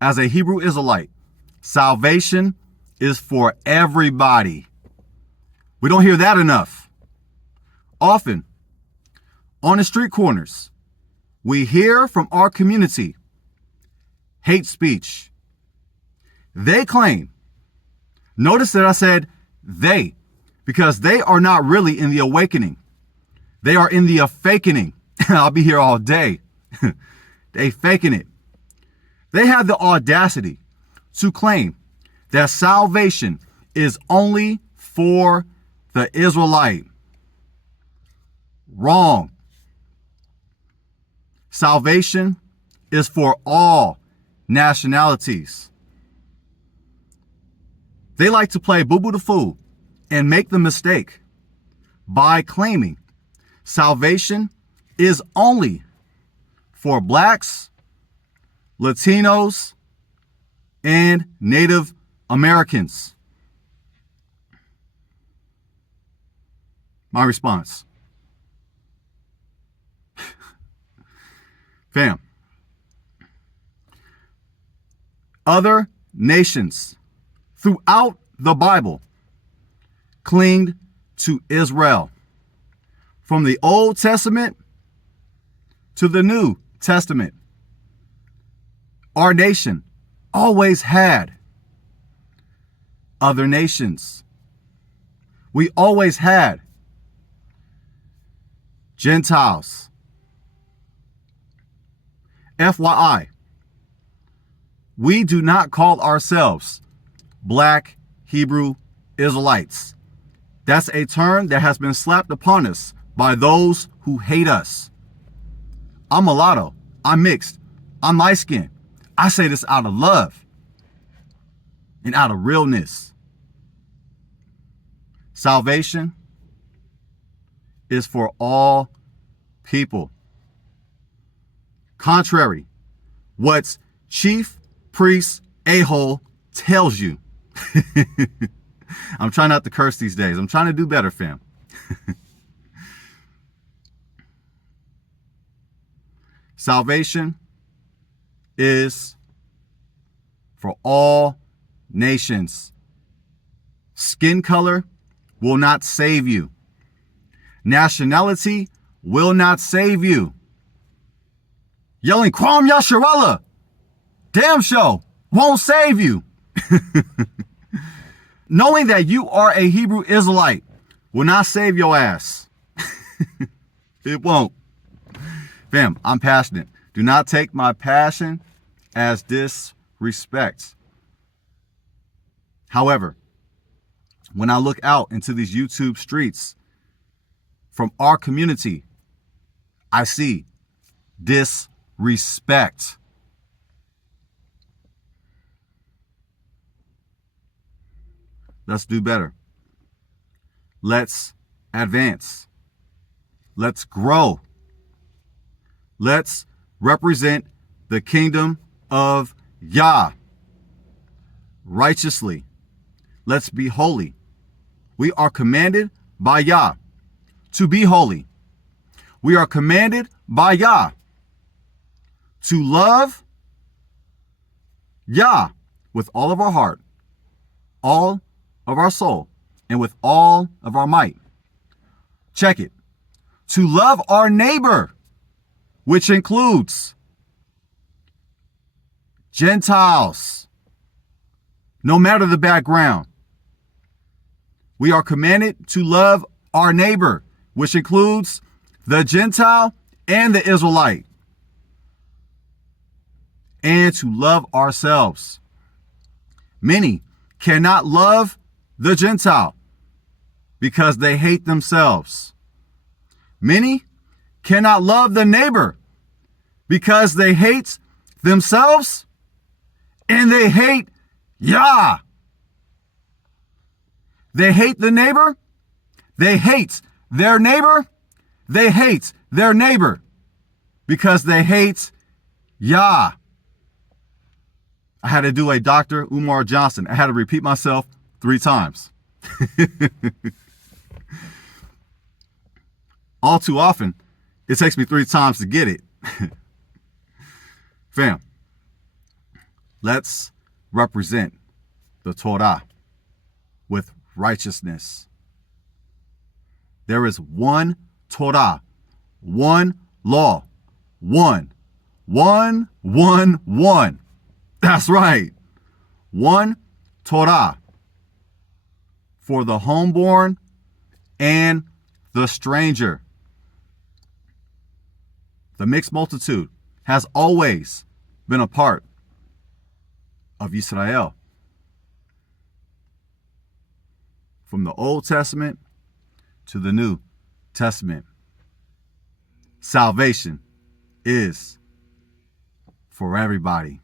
as a Hebrew Israelite, salvation is for everybody. We don't hear that enough. Often, on the street corners, we hear from our community hate speech. They claim, notice that I said they, because they are not really in the awakening. They are in the fakening. I'll be here all day. They faking it. They have the audacity to claim that salvation is only for the Israelite. Wrong. Salvation is for all nationalities. They like to play boo-boo the fool and make the mistake by claiming salvation is only for blacks, Latinos, and Native Americans. My response. Fam. Other nations throughout the Bible clinged to Israel. From the Old Testament to the New Testament, our nation always had other nations. We always had Gentiles. FYI, we do not call ourselves Black Hebrew Israelites. That's a term that has been slapped upon us by those who hate us. I'm mulatto. I'm mixed. I'm light-skinned. I say this out of love and out of realness. Salvation is for all people. Contrary, what Chief Priest A-hole tells you. I'm trying not to curse these days. I'm trying to do better, fam. Salvation is for all nations. Skin color will not save you. Nationality will not save you. Yelling Kwam Yasharallah, damn show, won't save you. Knowing that you are a Hebrew Israelite will not save your ass. It won't. Fam, I'm passionate. Do not take my passion as disrespect. However, when I look out into these YouTube streets from our community, I see disrespect. Let's do better. Let's advance. Let's grow. Let's represent the kingdom of Yah righteously. Let's be holy. We are commanded by Yah to be holy. We are commanded by Yah to love Yah with all of our heart, all of our soul, and with all of our might. Check it. To love our neighbor, which includes Gentiles, no matter the background. We are commanded to love our neighbor, which includes the Gentile and the Israelite, and to love ourselves. Many cannot love the Gentile because they hate themselves. Many cannot love the neighbor because they hate themselves and they hate Yah. They hate the neighbor. They hate their neighbor. They hate their neighbor because they hate Yah. I had to do a Dr. Umar Johnson. I had to repeat myself 3 times. All too often, it takes me 3 times to get it. Fam, Let's represent the Torah with righteousness. There is one Torah, one law, one. That's right. One Torah for the homeborn and the stranger. The mixed multitude has always been a part of Israel. From the Old Testament to the New Testament, salvation is for everybody.